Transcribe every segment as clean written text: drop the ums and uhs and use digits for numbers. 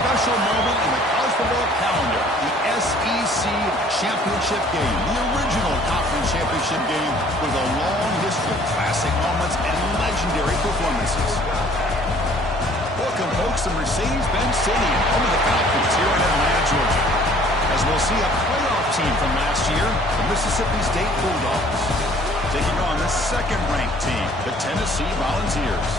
special moment in the college football calendar. The SEC Championship game. The original conference championship game with a long history of classic moments and legendary performances. Welcome, folks, to Mercedes-Benz Stadium, home of the Falcons here in Atlanta, Georgia. As we'll see a playoff team from last year, the Mississippi State Bulldogs, taking on the second-ranked team, the Tennessee Volunteers.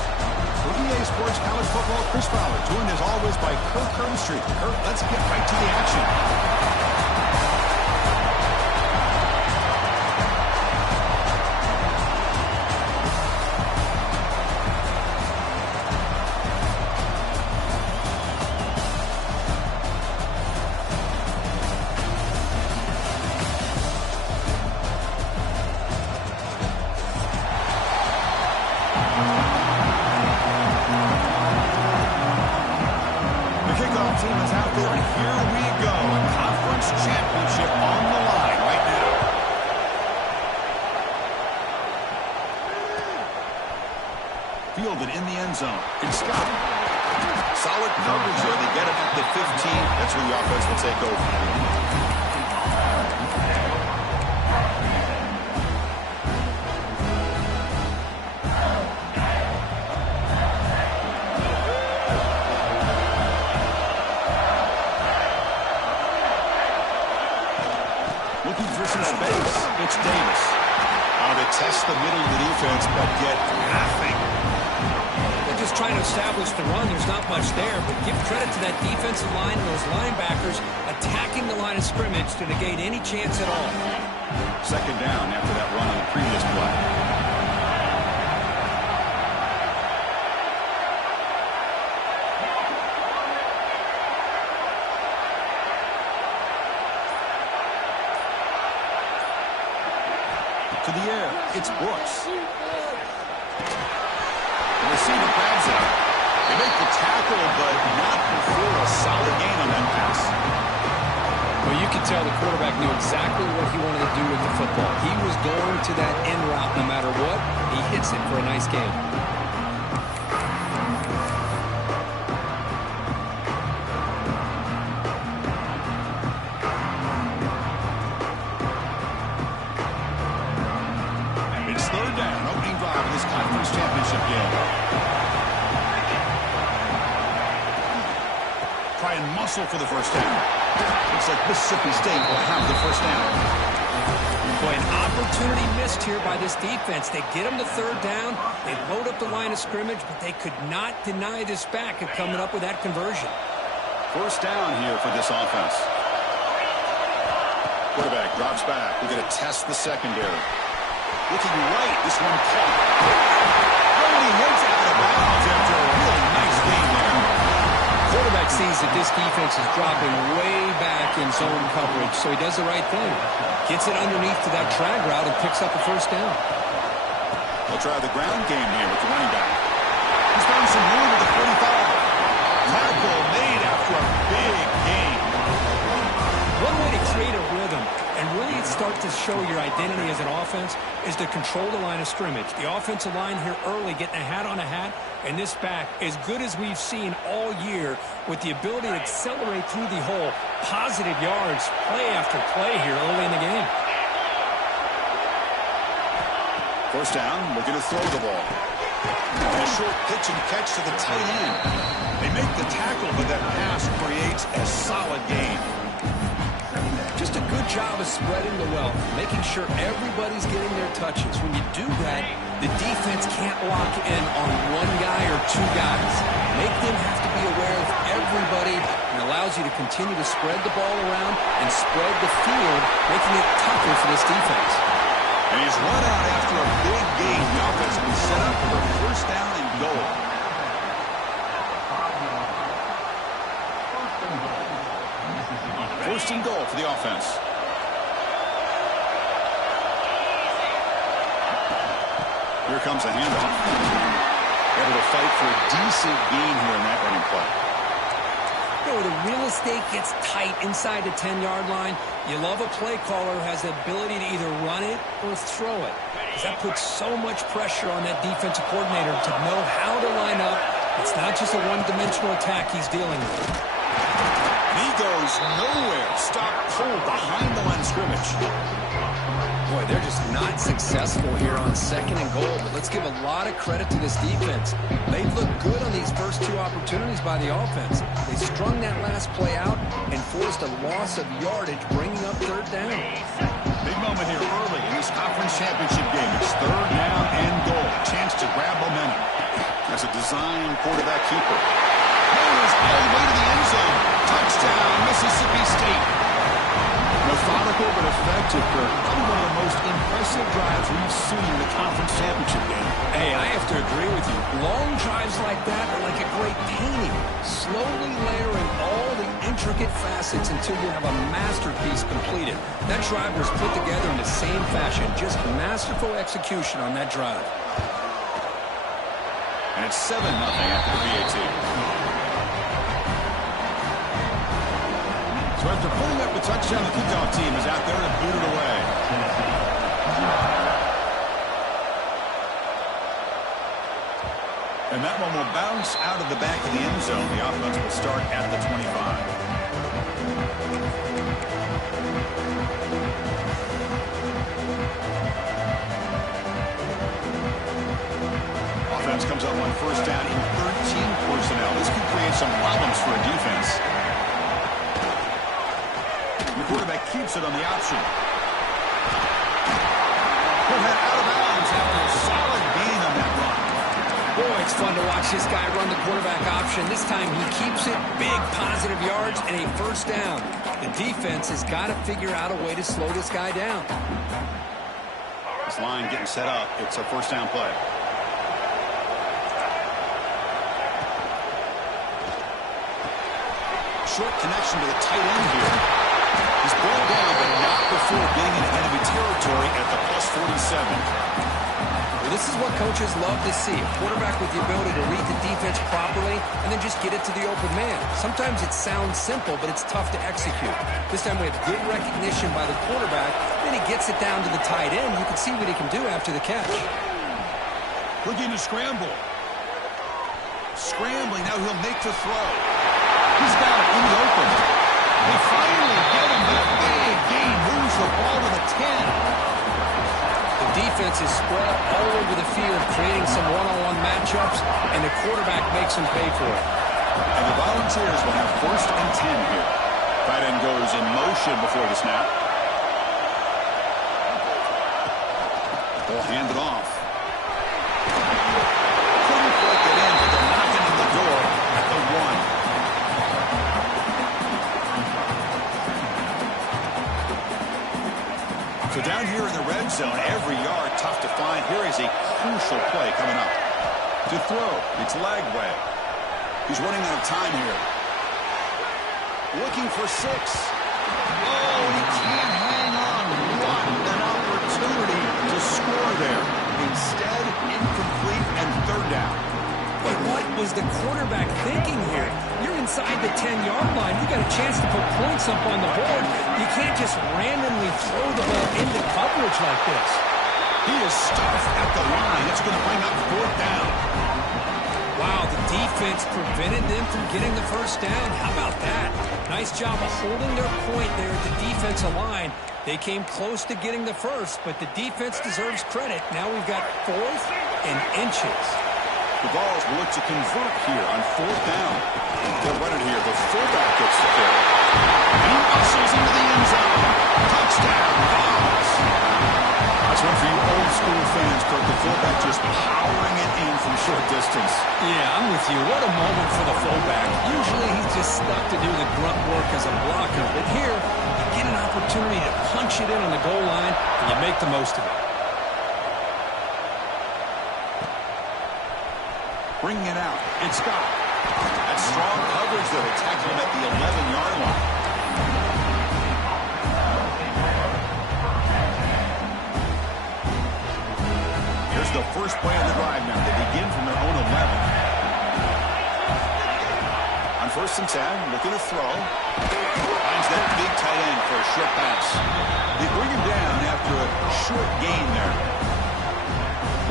For EA Sports College Football, Chris Fowler, joined as always by Kirk Herbstreit. Kirk, let's get right to the action. Fielded in the end zone. It's Scott. Solid coverage there. They get it at the 15. That's where the offense will take over. Looking for some space. It's Davis. To test the middle of the defense, but get nothing. They're just trying to establish the run. There's not much there, but give credit to that defensive line and those linebackers attacking the line of scrimmage to negate any chance at all. Second down after that run on the previous play. To the air, it's Brooks. The receiver grabs it. They make the tackle, but not before a solid gain on that pass. Well, you can tell the quarterback knew exactly what he wanted to do with the football. He was going to that end route no matter what. He hits it for a nice gain. Try and muscle for the first down. Looks like Mississippi State will have the first down. Boy, an opportunity missed here by this defense. They get them to third down. They load up the line of scrimmage, but they could not deny this back of coming up with that conversion. First down here for this offense. Quarterback drops back. We're going to test the secondary. Looking right. This one caught. Oh, he hits out of bounds after a really nice game there. Quarterback sees that this defense is dropping way back in zone coverage, so he does the right thing. Gets it underneath to that drag route and picks up a first down. They'll try the ground game here with the running back. He's found some room at the 45. Tackle made after a big gain. One way to create a rhythm and really start to show your identity as an offense is to control the line of scrimmage. The offensive line here early getting a hat on a hat, and this back as good as we've seen all year with the ability to accelerate through the hole. Positive yards, play after play here early in the game. First down, looking to throw the ball. A short pitch and catch to the tight end. They make the tackle, but that pass creates a solid gain. Just a good job of spreading the wealth, making sure everybody's getting their touches. When you do that, the defense can't lock in on one guy or two guys. Make them have to be aware of everybody, and allows you to continue to spread the ball around and spread the field, making it tougher for this defense. And he's run out after a big gain. The offense will be set up for a first down and goal. First and goal for the offense. Here comes a handoff. Able to fight for a decent gain here in that running play. You know, the real estate gets tight inside the 10-yard line. You love a play caller who has the ability to either run it or throw it. Because that puts so much pressure on that defensive coordinator to know how to line up. It's not just a one-dimensional attack he's dealing with. And he goes nowhere. Stop pulled behind the line of scrimmage. Boy, they're just not successful here on 2nd and goal, but let's give a lot of credit to this defense. They looked good on these first 2 opportunities by the offense. They strung that last play out and forced a loss of yardage, bringing up 3rd down. Big moment here early in this conference championship game. It's 3rd down and goal. A chance to grab momentum. That's a design quarterback keeper. Goes all the way to the end zone. Touchdown, Mississippi State. Methodical but effective, Kirk. Probably one of the most impressive drives we've seen in the conference championship game. Hey, I have to agree with you. Long drives like that are like a great painting. Slowly layering all the intricate facets until you have a masterpiece completed. That drive was put together in the same fashion. Just masterful execution on that drive. And it's 7-0 after the PAT. So after pulling up the touchdown, the kickoff team is out there and boot it away. And that one will bounce out of the back of the end zone. The offense will start at the 25. Offense comes up on 1st down in 13 personnel. This could create some problems for a defense. The quarterback keeps it on the option. He'll head out of bounds after a solid gain on that run. Boy, it's fun to watch this guy run the quarterback option. This time he keeps it, big positive yards, and a 1st down. The defense has got to figure out a way to slow this guy down. This line getting set up. It's a 1st down play. Short connection to the tight end here. He's brought down, but not before getting into enemy territory at the +47. Well, this is what coaches love to see. A quarterback with the ability to read the defense properly and then just get it to the open man. Sometimes it sounds simple, but it's tough to execute. This time we have good recognition by the quarterback. Then he gets it down to the tight end. You can see what he can do after the catch. Looking to scramble. Scrambling. Now he'll make the throw. He's got it in the open. They finally get him that big gain. Moves the ball to the 10. The defense is spread all over the field, creating some one-on-one matchups, and the quarterback makes them pay for it. And the Volunteers will have 1st and 10 here. Tight end goes in motion before the snap. They'll hand it off. Couldn't flick it in, but they're knocking on the door at the 1. So down here in the red zone, every yard tough to find. Here is a crucial play coming up. To throw, it's Lagway. He's running out of time here. Looking for 6. Oh, he can't hang on. What an opportunity to score there. Instead, incomplete and 3rd down. But what was the quarterback thinking here? You're inside the 10-yard line. You got a chance to put points up on the board. You can't just randomly throw the ball into coverage like this. He is stuffed at the line. It's going to bring up 4th down. Wow, the defense prevented them from getting the 1st down. How about that? Nice job of holding their point there at the defensive line. They came close to getting the 1st, but the defense deserves credit. Now we've got 4th and inches. The Vols will look to convert here on 4th down. They'll run it here. The fullback gets the carry. And he muscles into the end zone. Touchdown, Vols. That's one for you old school fans, Kirk. The fullback just powering it in from short distance. Yeah, I'm with you. What a moment for the fullback. Usually he's just stuck to do the grunt work as a blocker. But here, you get an opportunity to punch it in on the goal line, and you make the most of it. Bringing it out. It's Scott. That's strong coverage there. They tackle him at the 11-yard line. Here's the first play of the drive now. They begin from their own 11. On 1st and 10, looking to throw. Finds that big tight end for a short pass. They bring him down after a short gain there.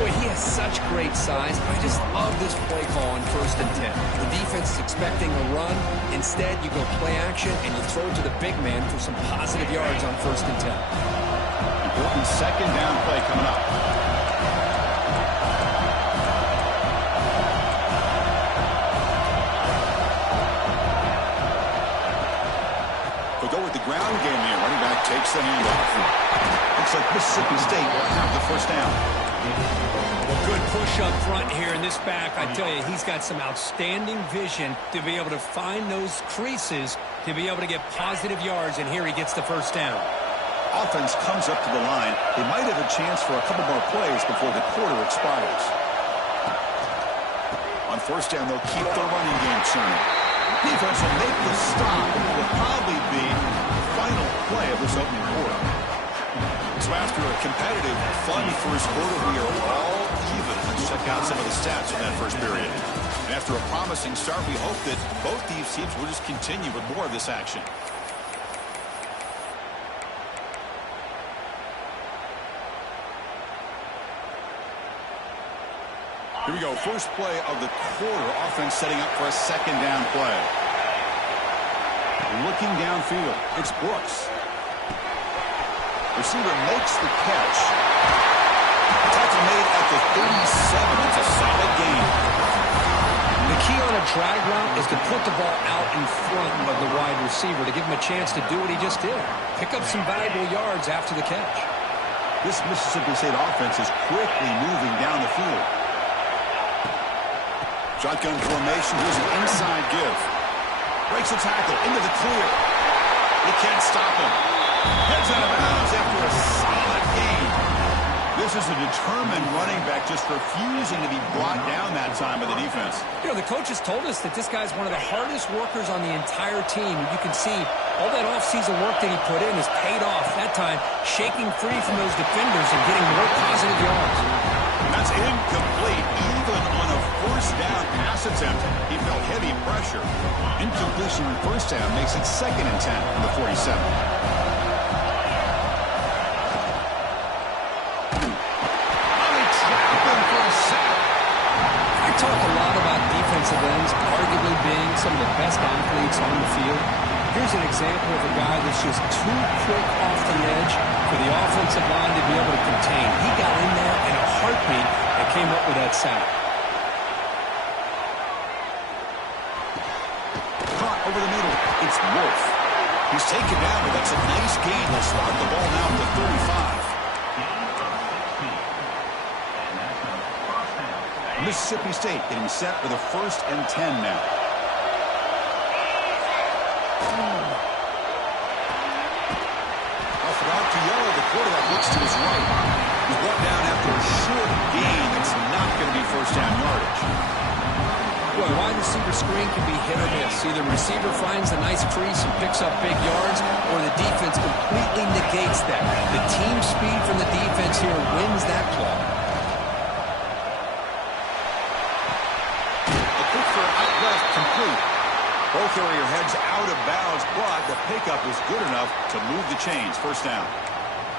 Boy, he has such great size. I just love this play call on 1st and 10. The defense is expecting a run. Instead, you go play action, and you throw to the big man for some positive yards on 1st and 10. Important 2nd down play coming up. We'll go with the ground game here. Running back takes the handoff. Looks like Mississippi State will have the 1st down. Well, good push up front here in this back. I tell you, he's got some outstanding vision to be able to find those creases, to be able to get positive yards, and here he gets the 1st down. Offense comes up to the line. They might have a chance for a couple more plays before the quarter expires. On 1st down, they'll keep the running game churning. Defense will make the stop. It will probably be the final play of this opening quarter. So after a competitive, fun first quarter, we are all even. Let's check out some of the stats in that first period. And after a promising start, we hope that both these teams will just continue with more of this action. Here we go. First play of the quarter. Offense setting up for a 2nd down play. Looking downfield. It's Brooks. Receiver makes the catch. Tackle made at the 37. It's a solid gain. The key on a drag route is to put the ball out in front of the wide receiver to give him a chance to do what he just did. Pick up some valuable yards after the catch. This Mississippi State offense is quickly moving down the field. Shotgun formation. Here's an inside give. Breaks a tackle into the clear. He can't stop him. Heads out of bounds after a solid gain. This is a determined running back just refusing to be brought down that time by the defense. You know, the coaches told us that this guy's one of the hardest workers on the entire team. You can see all that offseason work that he put in has paid off. That time, shaking free from those defenders and getting more positive yards. And that's incomplete. Even on a 1st down pass attempt, he felt heavy pressure. Incompletion on 1st down makes it 2nd and 10 from the 47. I talk a lot about defensive ends arguably being some of the best athletes on the field. Here's an example of a guy that's just too quick off the edge for the offensive line to be able to contain. He got in there in a heartbeat and came up with that sack. Caught over the middle. It's Wolf. He's taken down, but that's a nice gain. They'll start the ball now at the 35. Mississippi State getting set for the 1st and 10 now. Off an RPO, the quarterback looks to his right. He's brought down after a short gain. That's not going to be 1st down yardage. Boy, wide receiver screen can be hit or miss. Either receiver finds a nice crease and picks up big yards, or the defense completely negates that. The team speed from the defense here wins that play. Complete. Both area heads out of bounds, but the pickup was good enough to move the chains. 1st down.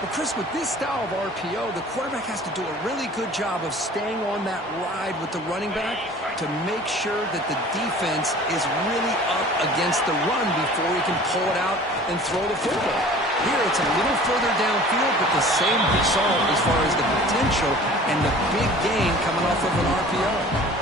Well, Chris, with this style of RPO, the quarterback has to do a really good job of staying on that ride with the running back to make sure that the defense is really up against the run before he can pull it out and throw the football. Here, it's a little further downfield, but the same result as far as the potential and the big gain coming off of an RPO.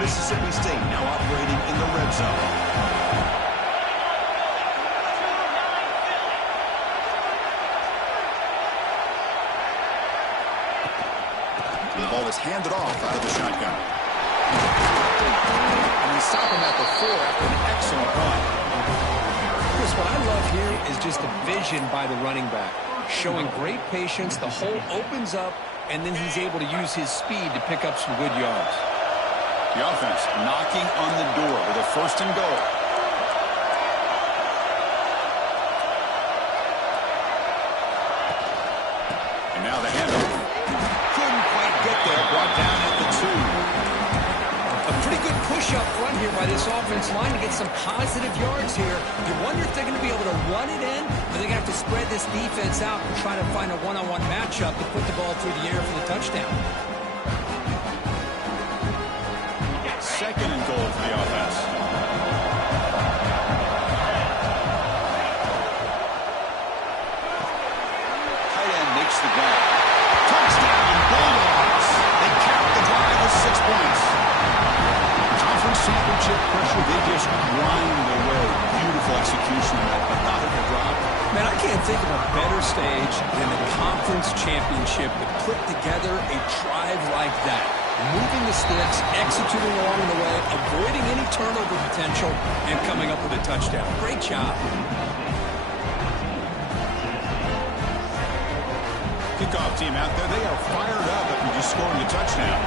Mississippi State now operating in the red zone. The ball is handed off out of the shotgun. And they stop him at the 4 after an excellent run. Chris, what I love here is just the vision by the running back. Showing great patience, the hole opens up, and then he's able to use his speed to pick up some good yards. The offense knocking on the door with a 1st and goal. And now the handoff. Couldn't quite get there. Brought down up front here by this offense line to get some positive yards here. You wonder if they're going to be able to run it in, or they're going to have to spread this defense out and try to find a one-on-one matchup to put the ball through the air for the touchdown. Second and goal for the offense. Tight end makes the grab. Touchdown, Bulldogs. They cap the drive with 6 points. Conference championship pressure, they just grind away. Beautiful execution on that methodical drive. Man, I can't think of a better stage than the conference championship to put together a drive like that. Moving the sticks, executing along the way, avoiding any turnover potential, and coming up with a touchdown. Great job. Kickoff team out there, they are fired up after just scoring a touchdown.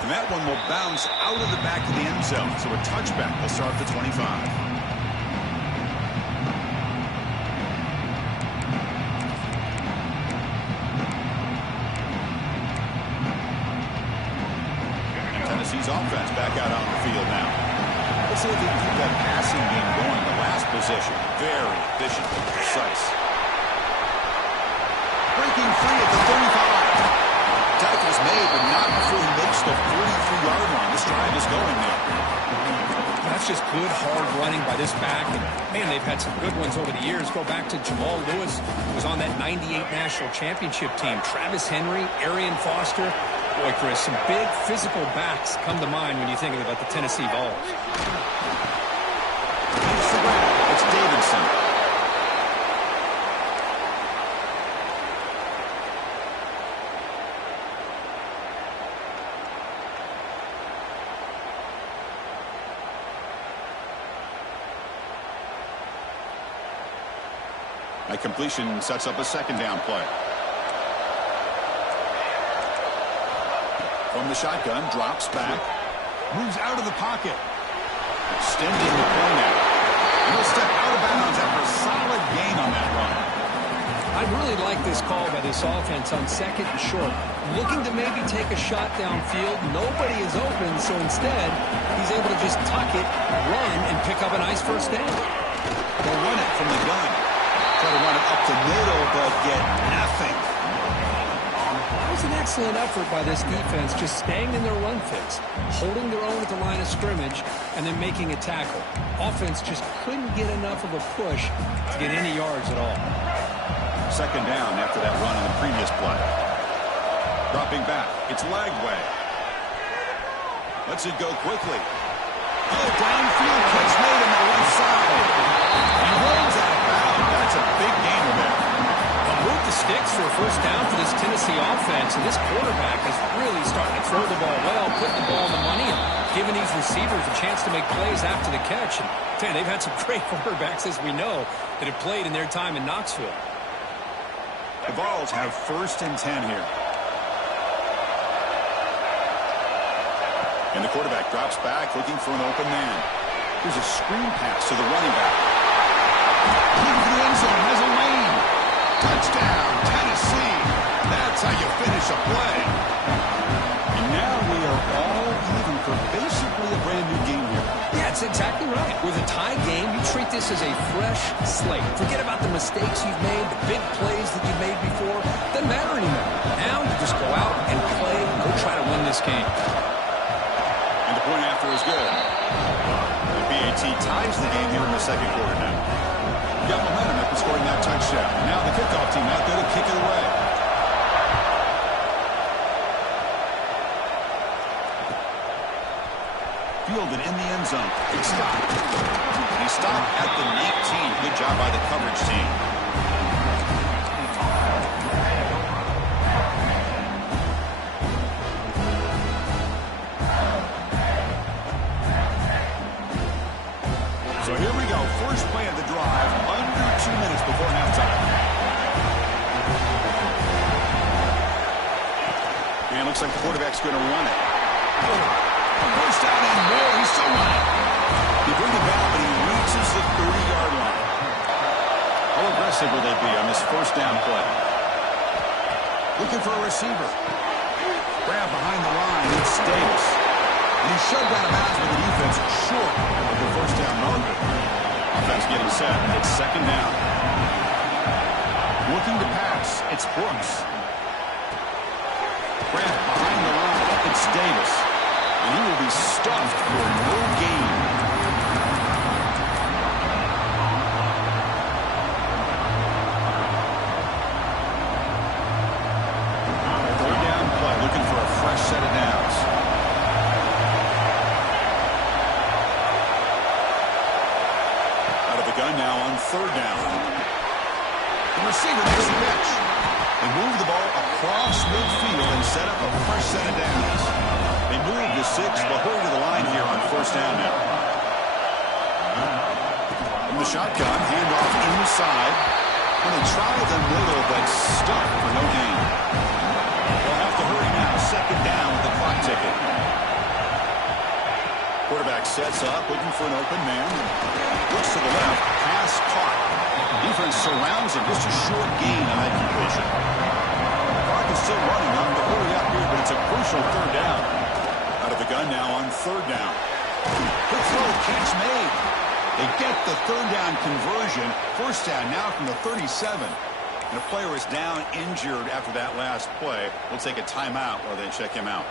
And that one will bounce out of the back of the end zone. So a touchback will start at the 25. Tennessee's offense back out on the field now. Let's see if they can keep that passing game going. The last possession, very efficient and precise. Breaking free at the 35. Tackle's made, but not before he makes the 43-yard line. This drive is going now. That's just good, hard running by this back. And, man, they've had some good ones over the years. Go back to Jamal Lewis, who was on that 98 National Championship team. Travis Henry, Arian Foster. Boy, Chris, some big physical backs come to mind when you're thinking about the Tennessee Vols. It's Davidson. A completion sets up a second down play. From the shotgun, drops back, moves out of the pocket, extending the play now. And he'll step out of bounds after a solid gain on that run. I really like this call by this offense on second and short. Looking to maybe take a shot downfield. Nobody is open, so instead, he's able to just tuck it, run, and pick up a nice first down. They'll run it from the gun. Try to run it up the middle, but get nothing. That was an excellent effort by this defense, just staying in their run fits, holding their own at the line of scrimmage, and then making a tackle. Offense just couldn't get enough of a push to get any yards at all. Second down after that run on the previous play. Dropping back. It's Lagway. Lets it go quickly. Oh, downfield catch made on the left side. He runs out of bounds. That's a big gainer there. They'll move the sticks for a first down for this Tennessee offense, and this quarterback is really starting to throw the ball well, putting the ball on the money, and giving these receivers a chance to make plays after the catch. And man, they've had some great quarterbacks, as we know, that have played in their time in Knoxville. The Vols have 1st and 10 here. And the quarterback drops back, looking for an open man. Here's a screen pass to the running back. Looking for the end zone, has a lane. Touchdown, Tennessee. That's how you finish a play. And now we are all even for basically a brand new game here. Yeah, that's exactly right. With a tie game, you treat this as a fresh slate. Forget about the mistakes you've made, the big plays that you've made before. Doesn't matter anymore. Now you just go out and play, go try to win this game. And the point after is good. The BAT ties the game here in the second quarter now. Got momentum after scoring that touchdown. Now the kickoff team out there to kick it away. Fielded in the end zone. It's stopped. And he stopped at the 19. Good job by the coverage team. So here we go. First play of the drive. Under 2 minutes before halftime. And it looks like the quarterback's going to run it. First down and more. He's still running. He brings it back, but he reaches the 30-yard line. aggressive will they be on this first down play? Looking for a receiver. Grab behind the line. It's Davis. And he's shoved out of bounds with the defense short of the first down marker. Offense getting set. It's second down. Looking to pass. It's Brooks. Grab behind the line. It's Davis. And he will be stuffed for no gain. Third down play. Looking for a fresh set of downs. Out of the gun now on third down. The receiver makes the catch. They move the ball across midfield and set up a fresh set of downs. They move to 6. They'll hurry to the line here on first down now. From the shotgun, handoff inside. When they try the middle, but stuck for no gain. They'll have to hurry now. Second down with the clock ticking. Quarterback sets up, looking for an open man. Looks to the left. Pass caught. Defense surrounds him. Just a short gain on that completion. Clock is still running. I'm to hurry up here, but it's a crucial third down. Out of the gun now on third down. Good throw, catch made. They get the third down conversion. First down now from the 37. And a player is down injured after that last play. We'll take a timeout while they check him out.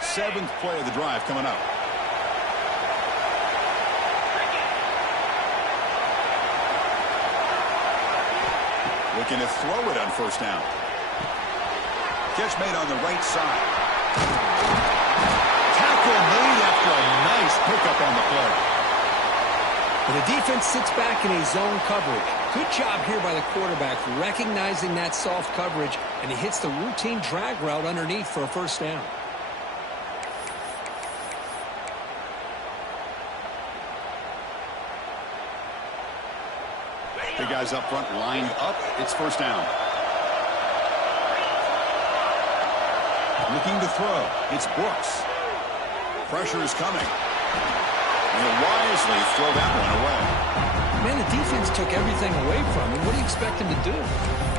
Seventh play of the drive coming up. Looking to throw it on first down. Catch made on the right side. Tackle made after a nice pickup on the play. But the defense sits back in a zone coverage. Good job here by the quarterback recognizing that soft coverage, and he hits the routine drag route underneath for a first down. The guys up front lined up. It's first down. Looking to throw. It's Brooks. Pressure is coming. He'll wisely throw that one away. Man, the defense took everything away from him. What do you expect him to do?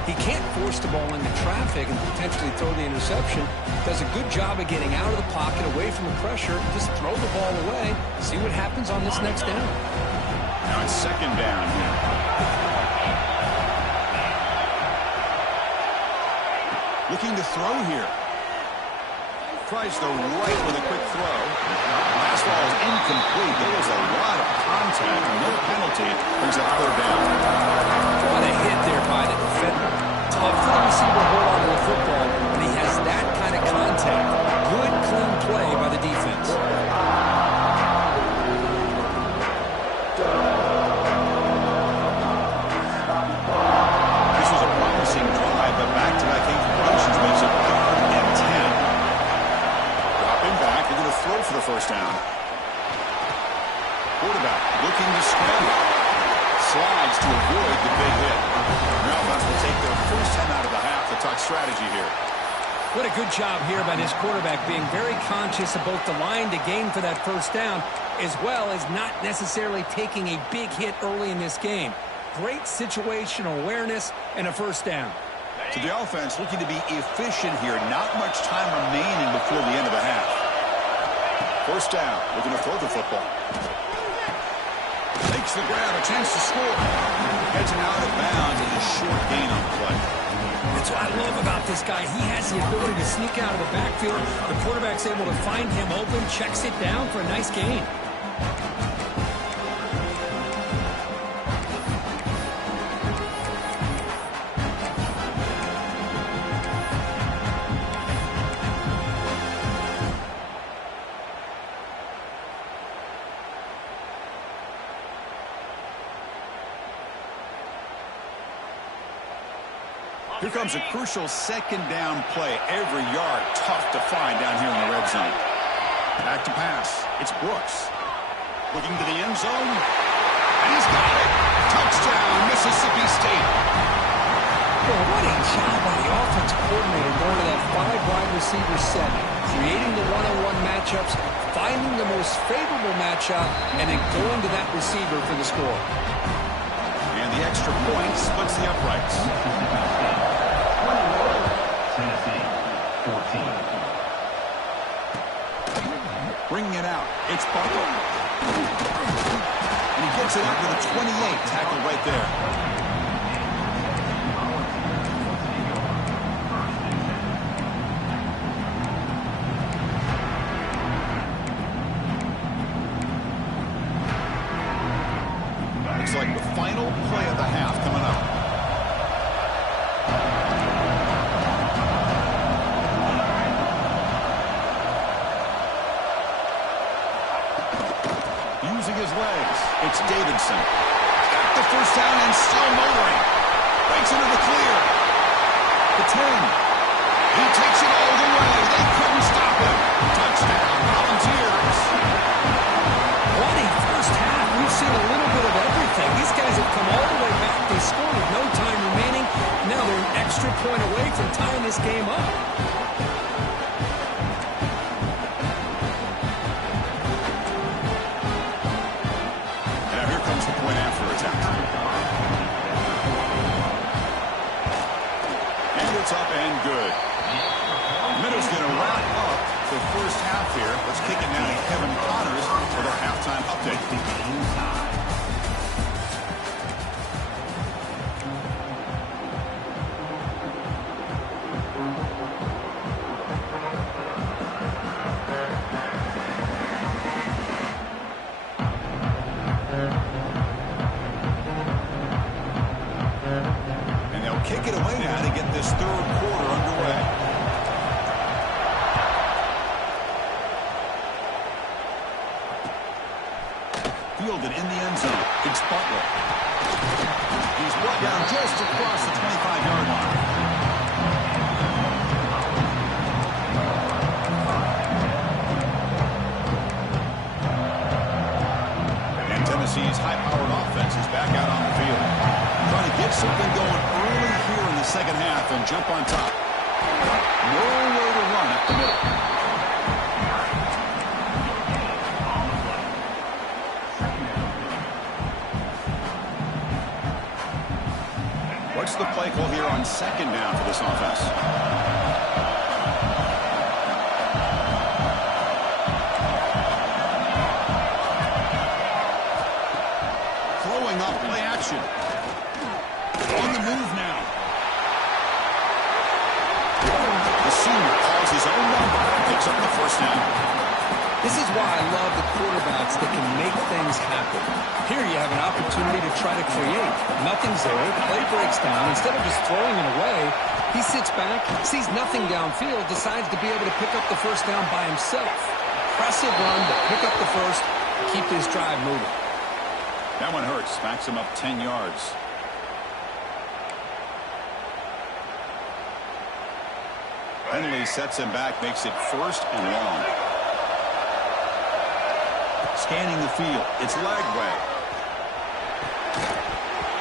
He can't force the ball into traffic and potentially throw the interception. Does a good job of getting out of the pocket, away from the pressure. Just throw the ball away. See what happens on this next down. Now it's second down here. Looking to throw here. Tries the right with a quick throw. Last ball is incomplete. There was a lot of contact. No penalty. Brings up third down. What a hit there by the defender. Tough for the receiver to hold on to the football when he has that kind of contact. Good, clean play by the defense. This was a promising drive, but back-to-back incompletions makes it 3rd and 10. Dropping back, they're going to throw for the first down. Quarterback looking to scramble. Slides to avoid the big hit. Now will take their first 10 out of the half. The talk strategy here. What a good job here by this quarterback, being very conscious of both the line to gain for that first down, as well as not necessarily taking a big hit early in this game. Great situational awareness and a first down. So the offense looking to be efficient here. Not much time remaining before the end of the half. First down. Looking to throw the football. Takes the grab. A chance to score. Gets it out of bounds and a short gain on the play. That's what I love about this guy. He has the ability to sneak out of the backfield. The quarterback's able to find him open, checks it down for a nice gain. Here comes a crucial second down play. Every yard tough to find down here in the red zone. Back to pass. It's Brooks. Looking to the end zone. And he's got it. Touchdown, Mississippi State. Well, what a job by the offensive coordinator going to that 5-wide receiver set, creating the one-on-one matchups, finding the most favorable matchup, and then going to that receiver for the score. And the extra point splits the uprights. Tennessee, 14. Bringing it out. It's Buckle. And he gets it out to the 28. Tackled right there. Looks like the final play of the half coming up. Using his legs, it's Davidson. Got the first down and still motoring. Breaks into the clear. The 10. He takes it all the way. They couldn't stop him. Touchdown, Volunteers. What a first half. We've seen a little bit of everything. These guys have come all the way back. They scored with no time remaining. Now they're an extra point away from tying this game up. It's up and good. Middle's going to wrap up the first half here. Let's kick it now to Kevin Connors with our halftime update. Kick it away now to get this third quarter underway. Fielded in the end zone. It's Butler. He's brought down just across the 25-yard line. And Tennessee's high-powered offense is back out on the field. Trying to get something going early here in the second half and jump on top. Nowhere to run up the middle. What's the play call here on second down for this offense? Throwing up play action. On the move now. The senior calls his own number and picks up the first down. This is why I love the quarterbacks that can make things happen. Here you have an opportunity to try to create. Nothing's there. Play breaks down. Instead of just throwing it away, he sits back, sees nothing downfield, decides to be able to pick up the first down by himself. Impressive run to pick up the first, keep this drive moving. That one hurts. Backs him up 10 yards. Penalty sets him back, makes it first and long. Scanning the field. It's Lagway.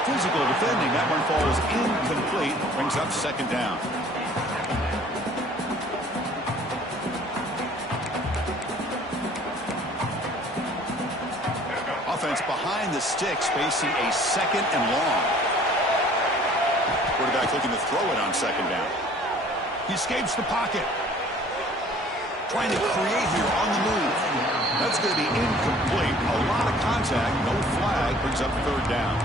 Physical defending. That one falls incomplete. Brings up second down. Offense behind the sticks, facing a second and long. Quarterback looking to throw it on second down. He escapes the pocket. Trying to create here on the move. That's going to be incomplete. A lot of contact, no flag, brings up third down.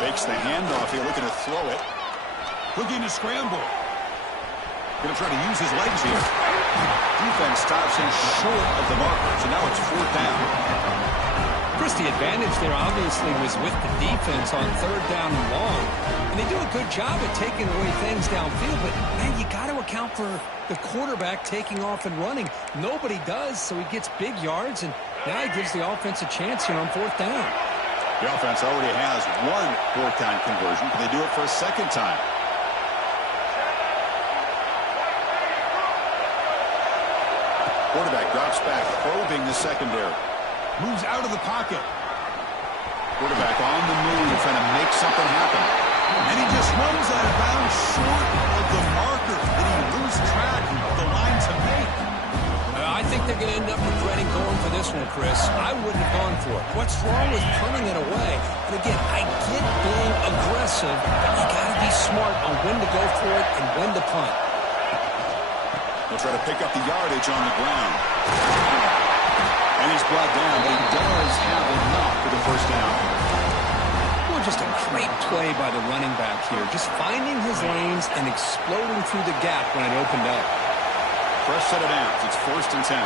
Fakes the handoff here, looking to throw it. Looking to scramble. Going to try to use his legs here. Defense stops him short of the marker, so now it's fourth down. Chris, the advantage there obviously was with the defense on third down and long. And they do a good job of taking away things downfield, but, man, you got to account for the quarterback taking off and running. Nobody does, so he gets big yards, and now he gives the offense a chance here on fourth down. The offense already has one fourth-down conversion. Can they do it for a second time? Quarterback drops back, probing the secondary. Moves out of the pocket. Quarterback on the move, trying to make something happen. And he just runs out of bounds short of the marker. Did he lose track of the line to make? I think they're going to end up regretting going for this one, Chris. I wouldn't have gone for it. What's wrong with punting it away? And again, I get being aggressive, but you got to be smart on when to go for it and when to punt. He'll try to pick up the yardage on the ground. And he's brought down, but he does have enough for the first down. Well, just a great play by the running back here. Just finding his lanes and exploding through the gap when it opened up. Fresh set of downs. It's 1st and 10.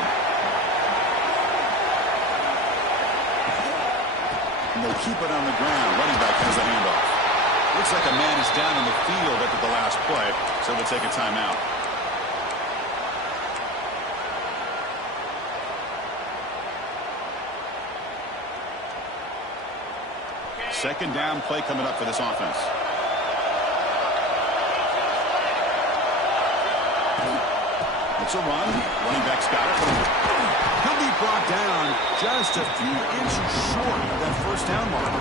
And they'll keep it on the ground. Running back has the handoff. Looks like a man is down on the field after the last play, so we'll take a timeout. Second down play coming up for this offense. It's a run. Running back's got it. He'll be brought down just a few inches short of that first down mark.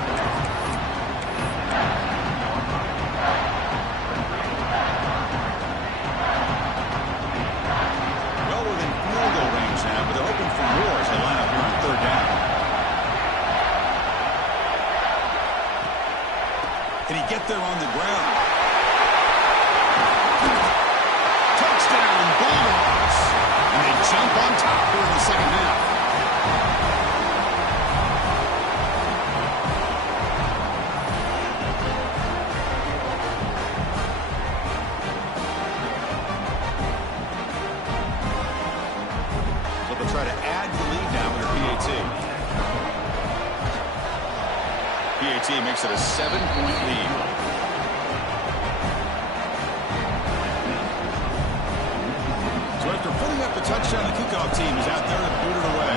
Well within field goal range now, but they're hoping for more as they line up here on 3rd down. Can he get there on the ground? Touchdown, Bulldogs! And they jump on top here in the second half. So they'll try to add the lead now under PAT. PAT makes it a 7-point lead. So after putting up the touchdown, the kickoff team is out there to boot it away.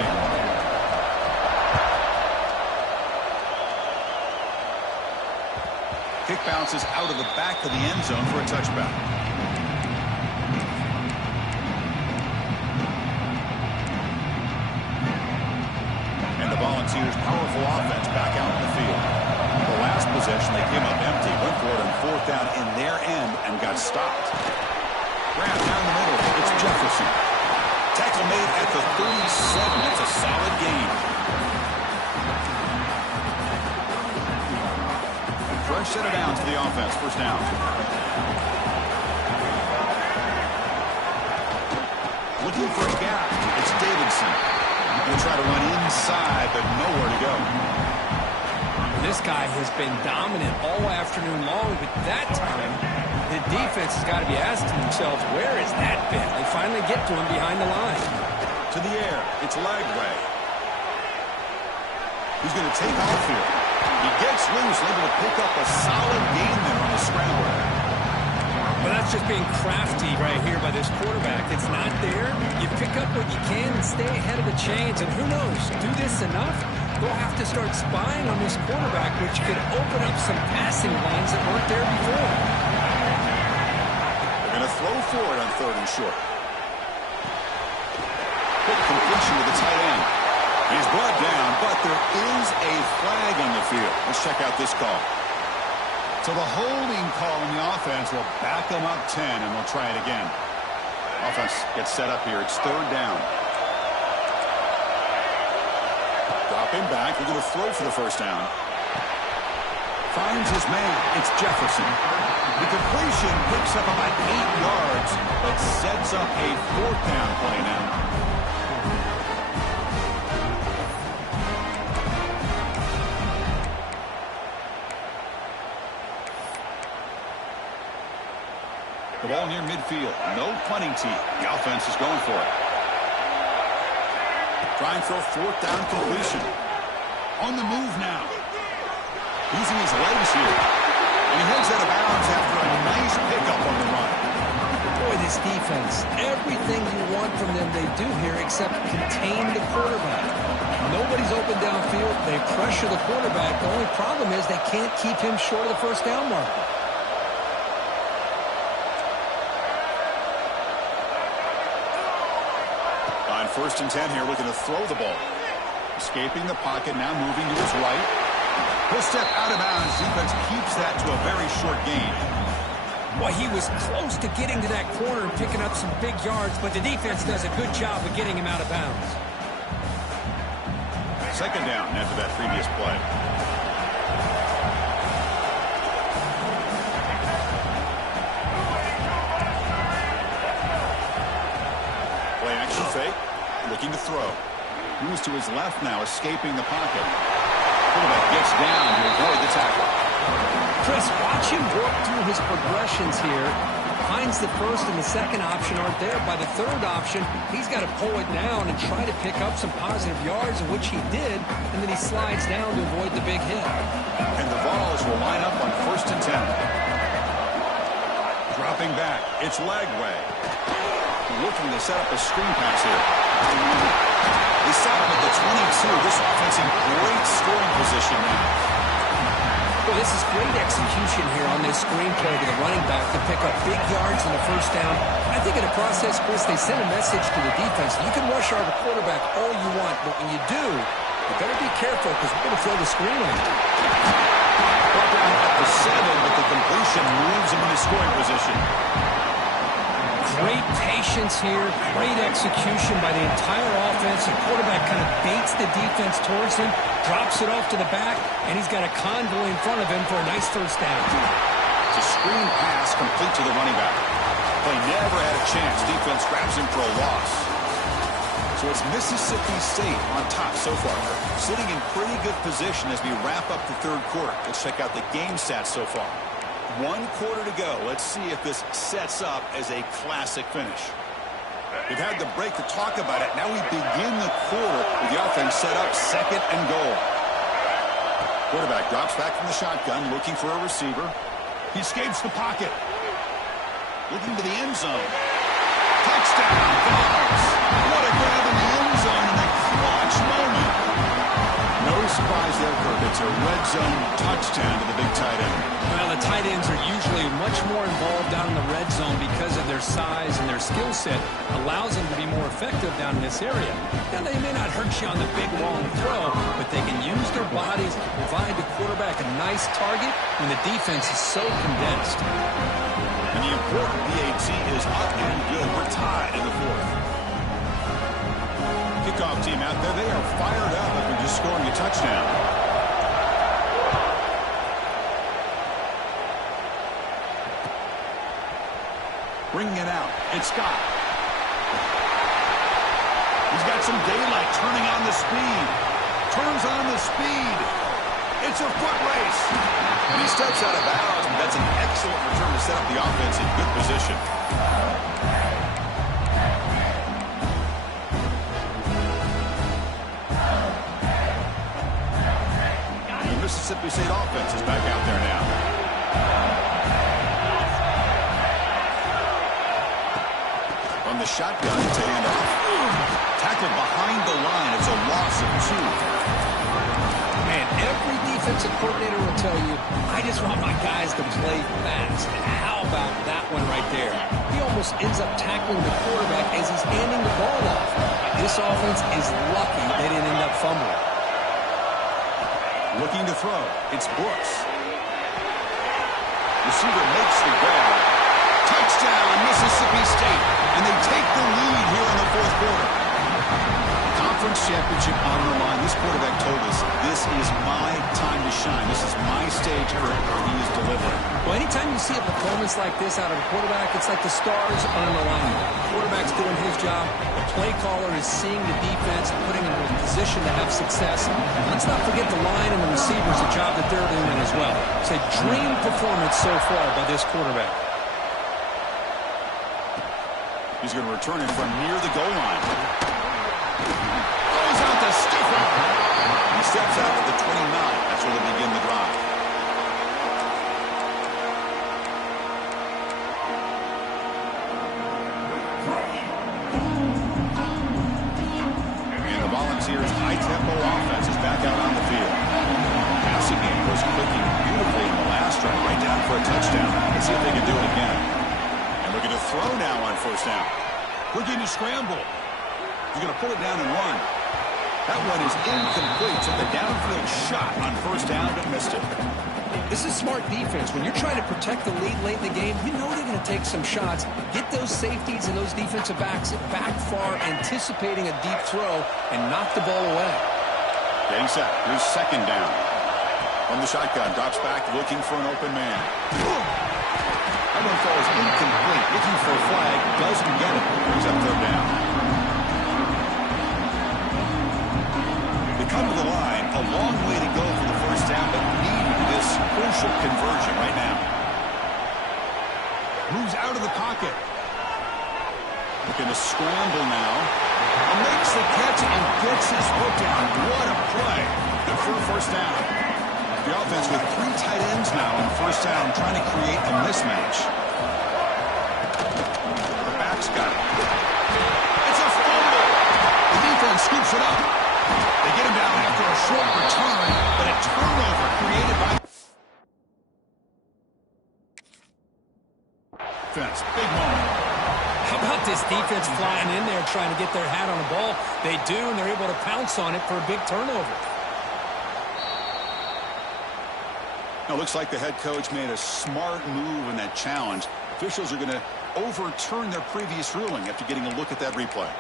Kick bounces out of the back of the end zone for a touchback. And the Volunteers' powerful offense back out in the field. The last possession, they came up empty, went for it on 4th down in their end and got stopped. Grab down the middle. It's Jefferson. Tackle made at the 37. That's a solid gain. Fresh set of downs for the offense. First down. Looking for a gap. It's Davidson. He'll try to run inside, but nowhere to go. This guy has been dominant all afternoon long, but that time, the defense has got to be asking themselves, where has that been? They finally get to him behind the line. To the air. It's Lagway. He's going to take off here. He gets loose, able to pick up a solid gain there on the scramble. Well, that's just being crafty right here by this quarterback. It's not there. You pick up what you can and stay ahead of the chains. And who knows, do this enough, they'll have to start spying on this quarterback, which could open up some passing lanes that weren't there before. They're going to throw for it on 3rd and short. Quick completion to the tight end. He's brought down, but there is a flag on the field. Let's check out this call. So the holding call in the offense will back them up 10, and they'll try it again. Offense gets set up here. It's 3rd down. Dropping back. They're going to throw for the first down. Finds his man. It's Jefferson. The completion picks up about 8 yards, but sets up a 4th down play now. The ball near midfield. No punting team. The offense is going for it. Trying for a 4th down completion. On the move now. Using his legs here. And he heads out of bounds after a nice pickup on the run. Boy, this defense, everything you want from them they do here except contain the quarterback. Nobody's open downfield. They pressure the quarterback. The only problem is they can't keep him short of the first down marker. On 1st and 10 here, looking to throw the ball. Escaping the pocket, now moving to his right. He'll step out of bounds. Defense keeps that to a very short gain. Boy, he was close to getting to that corner and picking up some big yards, but the defense does a good job of getting him out of bounds. 2nd down after that previous play. Play action fake, looking to throw. Moves to his left now, escaping the pocket. Quarterback gets down to avoid the tackle. Chris, watch him work through his progressions here. Finds the first and the second option aren't there. By the third option, he's got to pull it down and try to pick up some positive yards, in which he did, and then he slides down to avoid the big hit. And the Vols will line up on 1st and 10. Dropping back, it's Lagway. Looking to set up a screen pass here. They stop him at the 22. This offense in great scoring position now. Well, this is great execution here on this screen play to the running back to pick up big yards in the first down. I think in the process, Chris, they send a message to the defense. You can rush our quarterback all you want, but when you do, you better be careful because we're going to throw the screen on you. Brought down at the 7, but the completion moves him into scoring position. Great patience here, great execution by the entire offense. The quarterback kind of baits the defense towards him, drops it off to the back, and he's got a convoy in front of him for a nice first down. It's a screen pass complete to the running back. Play never had a chance. Defense grabs him for a loss. So it's Mississippi State on top so far. Sitting in pretty good position as we wrap up the 3rd quarter. Let's check out the game stats so far. 1 quarter to go. Let's see if this sets up as a classic finish. We've had the break to talk about it. Now we begin the quarter with the offense set up 2nd and goal. Quarterback drops back from the shotgun, looking for a receiver. He escapes the pocket. Looking to the end zone. Touchdown, Vols! What a grab in the end zone in a clutch moment. No surprise there, Kirk. It's a red zone touchdown to the big tight end. Well, the tight ends are usually much more involved down in the red zone because of their size and their skill set allows them to be more effective down in this area. Now, they may not hurt you on the big, long throw, but they can use their bodies to provide the quarterback a nice target when the defense is so condensed. And the important PAT is up and good. We're tied in the 4th. Kickoff team out there, they are fired up after just scoring a touchdown. Bringing it out, it's Scott. He's got some daylight, turning on the speed. Turns on the speed. It's a foot race. And he steps out of bounds, but that's an excellent return to set up the offense in good position. The Mississippi State offense is back out there now. From the shotgun to hand off. Tackled behind the line. It's a loss of 2. Man, every defensive coordinator will tell you, I just want my guys to play fast. And how about that one right there? He almost ends up tackling the quarterback as he's handing the ball off. This offense is lucky they didn't end up fumbling. Looking to throw. It's Brooks. Receiver makes the grab. Touchdown, Mississippi State. And they take the lead here in the 4th quarter. Conference championship on the line. This quarterback told us, this is my time to shine. This is my stage, Kirk. He is delivering. Well, anytime you see a performance like this out of a quarterback, it's like the stars are in alignment. The quarterback's doing his job. The play caller is seeing the defense and putting him in a position to have success. Let's not forget the line and the receivers, the job that they're doing as well. It's a dream performance so far by this quarterback. He's going to return it from near the goal line. Throws out the stiffer. He steps out to the 29. That's where they begin the drive. Volunteers' high-tempo offense is back out on the field. Passing game was clicking beautifully in the last drive, right down for a touchdown. Let's see if they can do it again. And looking to throw now on first down. Looking to scramble. He's going to pull it down and run. That one is incomplete. Took a downfield shot on first down, but missed it. This is smart defense. When you're trying to protect the lead late in the game, you know they're going to take some shots, get those safeties and those defensive backs back far, anticipating a deep throw, and knock the ball away. Getting set. Here's second down. From the shotgun, drops back, looking for an open man. That one falls incomplete. Looking for a flag, doesn't get it. Brings up third down. They come to the line, a long way to go for the first down, but needing this crucial conversion right now. Moves out of the pocket. Looking to scramble now. Makes the catch and gets his foot down. What a play. Good for a first down. The offense with 3 tight ends now on first down, trying to create a mismatch. The back's got it. It's a fumble. The defense scoops it up. They get him down after a short return, but a turnover created by defense. Big moment. How about this defense flying in there trying to get their hat on the ball? They do, and they're able to pounce on it for a big turnover. Now, looks like the head coach made a smart move in that challenge. Officials are going to overturn their previous ruling after getting a look at that replay.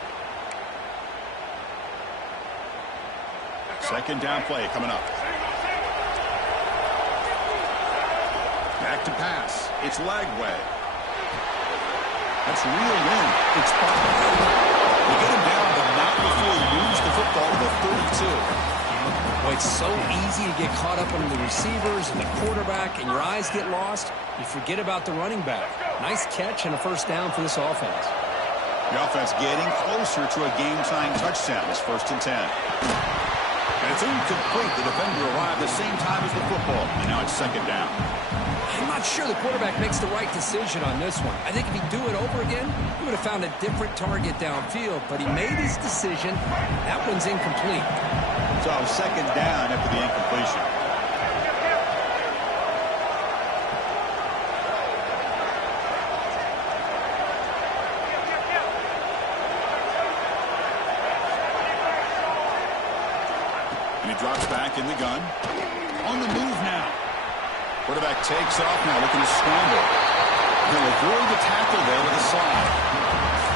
Second down play coming up. Back to pass. It's Lagway. That's reeled in. It's Butler. They get him down, but not before he moves the football to the 32. Boy, it's so easy to get caught up on the receivers and the quarterback, and your eyes get lost. You forget about the running back. Nice catch and a first down for this offense. The offense getting closer to a game-tying touchdown. It's 1st and 10. And it's incomplete. The defender arrived the same time as the football, and now it's second down. I'm not sure the quarterback makes the right decision on this one. I think if he'd do it over again, he would have found a different target downfield, but he made his decision. That one's incomplete. So second down after the incompletion. And he drops back in the gun. On the move now. Quarterback takes off now, looking to scramble. He'll avoid the tackle there with a slide.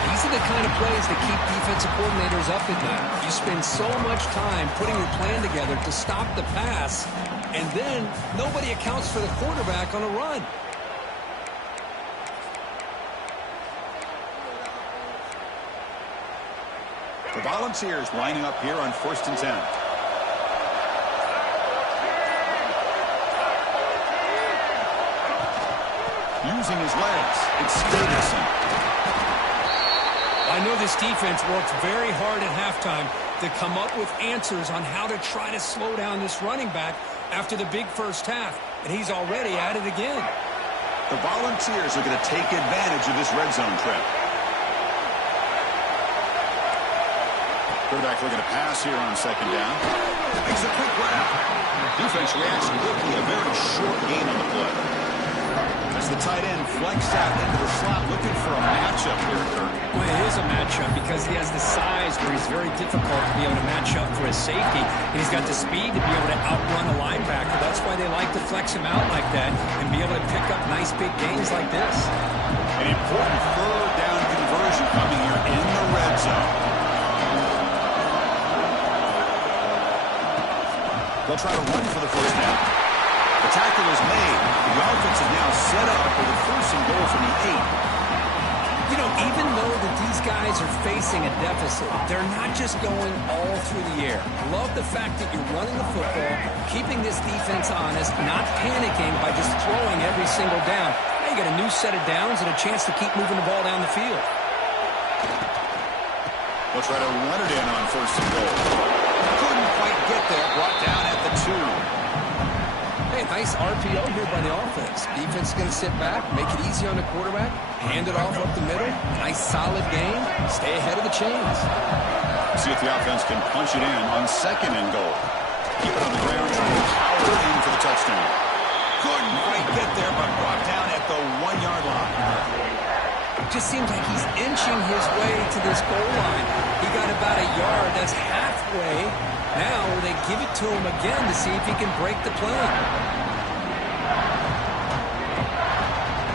These are the kind of plays that keep defensive coordinators up at night. You spend so much time putting your plan together to stop the pass, and then nobody accounts for the quarterback on a run. The Volunteers lining up here on 1st and 10. Using his legs, it's Stevenson. I know this defense worked very hard at halftime to come up with answers on how to try to slow down this running back after the big first half, and he's already at it again. The Volunteers are going to take advantage of this red zone trap. Quarterback looking to pass here on second down. Makes a quick grab. Defense reacts quickly. A very short gain on the play. As the tight end flexed out into the slot, looking for a matchup here, Kirk. Well, it is a matchup because he has the size where he's very difficult to be able to match up for his safety. And he's got the speed to be able to outrun a linebacker. That's why they like to flex him out like that and be able to pick up nice big gains like this. An important third down conversion coming here in the red zone. They'll try to run for the first down. The tackle is made. The offense is now set up for the 1st and goal from the 8. You know, even though that these guys are facing a deficit, they're not just going all through the air. Love the fact that you're running the football, keeping this defense honest, not panicking by just throwing every single down. Now you got a new set of downs and a chance to keep moving the ball down the field. They'll try to run it in on 1st and goal. Couldn't quite get there. Brought down at the 2. Hey, nice RPO here by the offense. Defense is going to sit back, make it easy on the quarterback, hand it off up the middle. Nice solid game. Stay ahead of the chains. See if the offense can punch it in on 2nd and goal. Keep it on the ground, trying to power it in for the touchdown. Couldn't quite get there, but brought down at the 1-yard line. It just seems like he's inching his way to this goal line. He got about a yard. That's halfway. Now they give it to him again to see if he can break the play.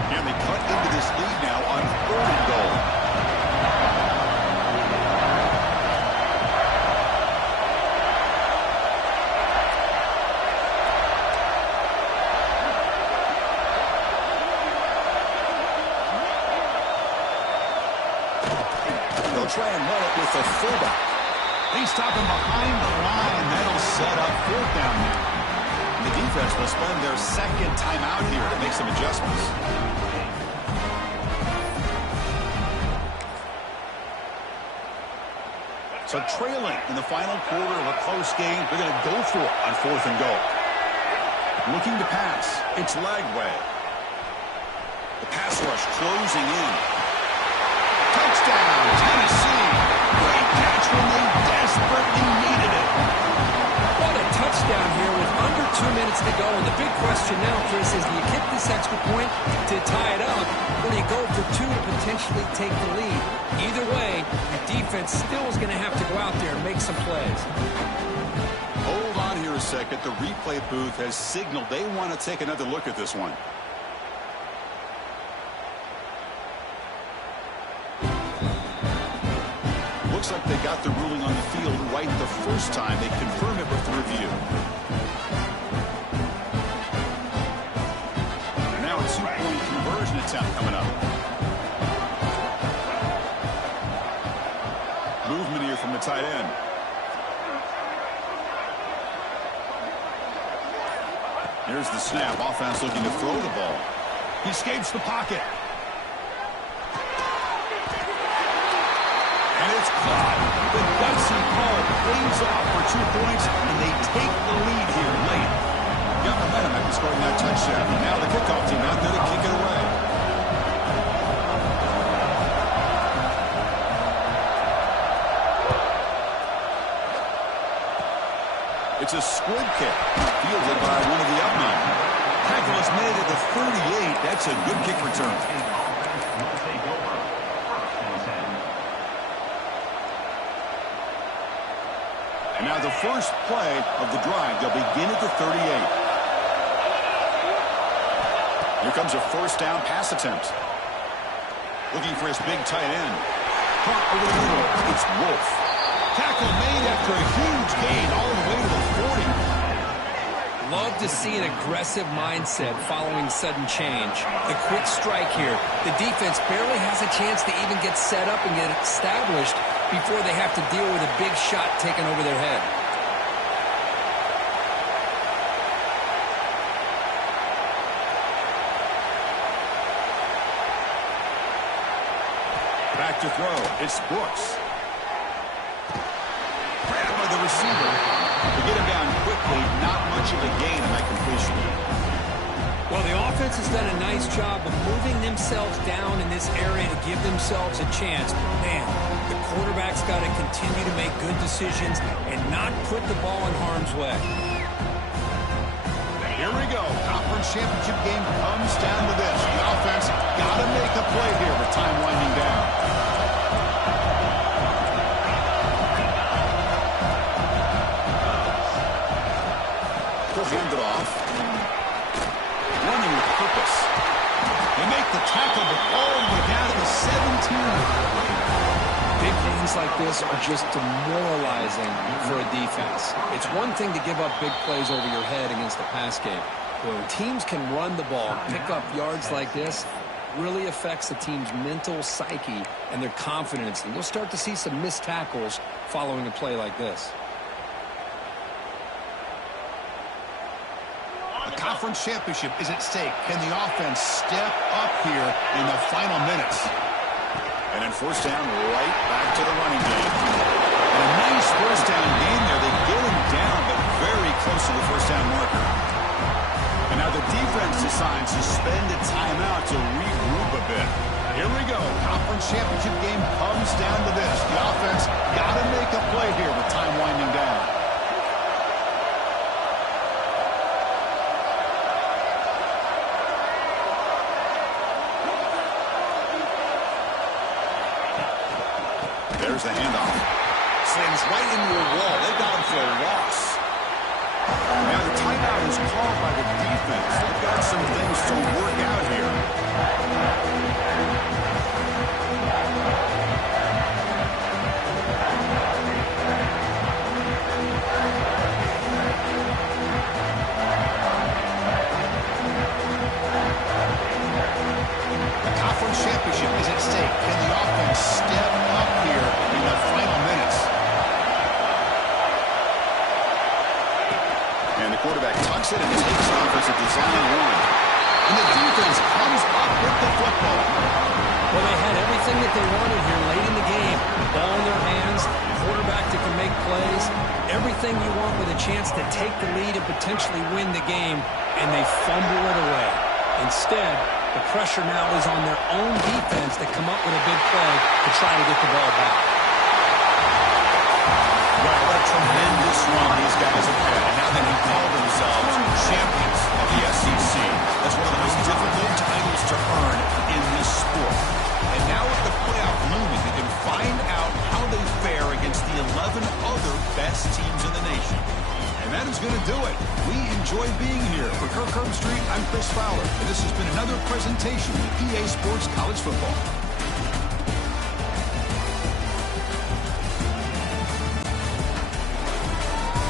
And they cut into this lead now on 3rd and goal. Try and run it with the fullback. They stop him behind the line. That'll set up 4th down now. The defense will spend their 2nd timeout here to make some adjustments. So trailing in the final quarter of a close game, they're going to go for it on 4th and goal. Looking to pass. It's Lagway. The pass rush closing in. Touchdown, Tennessee. Great catch when they desperately needed it. What a touchdown here with under 2 minutes to go. And the big question now, Chris, is do you kick this extra point to tie it up, or do you go for 2 to potentially take the lead? Either way, your defense still is going to have to go out there and make some plays. Hold on here a second. The replay booth has signaled they want to take another look at this one. Looks like they got the ruling on the field right the first time. They confirm it with the review. And now a 2-point conversion attempt coming up. Movement here from the tight end. Here's the snap. Offense looking to throw the ball. He escapes the pocket. And it's caught. The gutsy call pays off for 2 points, and they take the lead here late. Got momentum after scoring that touchdown. Now the kickoff team out there to kick it away. It's a squib kick, fielded by one of the up men. Tackle is made at the 38. That's a good kick return. And now the first play of the drive. They'll begin at the 38. Here comes a 1st down pass attempt. Looking for his big tight end. Caught over the middle. It's Wolf. Tackle made after a huge gain all the way to the 40. Love to see an aggressive mindset following sudden change. The quick strike here. The defense barely has a chance to even get set up and get established before they have to deal with a big shot taken over their head. Back to throw. It's Brooks. Grabbed by the receiver. They get him down quickly. Not much of a gain on that completion. Well, the offense has done a nice job of moving themselves down in this area to give themselves a chance. Man, the quarterback's got to continue to make good decisions and not put the ball in harm's way. Here we go. Conference championship game comes down to this. The offense got to make a play here with time winding down. He'll hand it off. Running with purpose. They make the tackle, but all the way down to the 17. Big gains like this are just demoralizing for a defense. It's one thing to give up big plays over your head against a pass game. When teams can run the ball, pick up yards like this, really affects the team's mental psyche and their confidence. And you'll start to see some missed tackles following a play like this. A conference championship is at stake. Can the offense step up here in the final minutes? And then 1st down, right back to the running game. And a nice 1st down gain there. They get him down, but very close to the 1st down marker. And now the defense decides to spend a timeout to regroup a bit. Here we go. Conference championship game comes down to this. The offense got to make a There's the handoff. Slams right into a wall. They've got him for a loss. Now the timeout is called by the defense. They've got some things to work out here. The conference championship is at stake. Can the offense step up here in the final minutes? And the quarterback tucks it and takes off as a design run. And the defense comes up with the football. Well, they had everything that they wanted here late in the game. Ball in their hands, quarterback that can make plays, everything you want with a chance to take the lead and potentially win the game, and they fumble it away. Instead, the pressure now is on their own defense to come up with a big play to try to get the ball back. Right, what a tremendous run these guys have had. And now they can call themselves champions of the SEC. That's one of the most difficult titles to earn in this sport. And now with the playoff looming, they can find out how they fare against the 11 other best teams in the nation. And that is going to do it. We enjoy being here. For Kirk Herbstreit, I'm Chris Fowler. And this has been another presentation of EA Sports College Football.